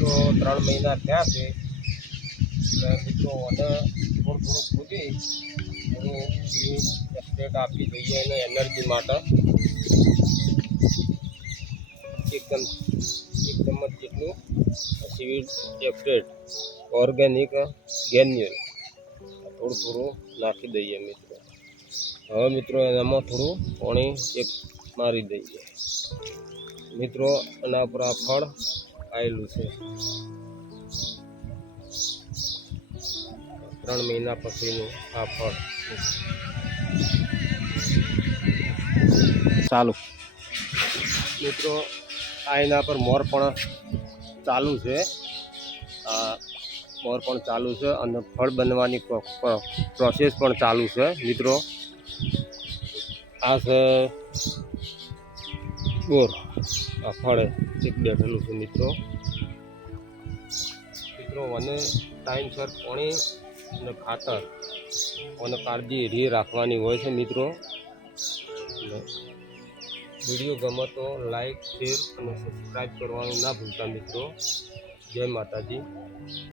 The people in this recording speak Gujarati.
મિત્રો ત્રણ મહિના થયા છે એટલે મિત્રો અને થોડું થોડું પૂછી હું એસ્ટેટ આપી દઈએ એને એનર્જી માટે એકદમ એકદમ જ જેટલું સિવિલ એક્ટેડ ઓર્ગેનિક ગેન્યુઅલ થોડું થોડું નાખી દઈએ મિત્રો હવે મિત્રો એનામાં થોડું પાણી એક મારી દઈએ મિત્રો એના પર આ ફળ આવેલું છે. ત્રણ મહિના પછીનું આ ફળ. ચાલુ. મિત્રો આ એના પર મોર પણ ચાલુ છે. આ મોર પણ ચાલુ છે અને ફળ બનવાની પ્રો- પ્રો- પ્રોસેસ પણ ચાલુ છે મિત્રો. આ છે બોર આ ફળ. એક બેઠેલું છે મિત્રો. મિત્રો, મને ટાઈમસર પાણી અને ખાતર અને કાળજી રી રાખવાની હોય છે મિત્રો. વીડિયો ગમે તો લાઈક શેર અને સબસ્ક્રાઈબ કરવાનું ના ભૂલતા મિત્રો. જય માતાજી.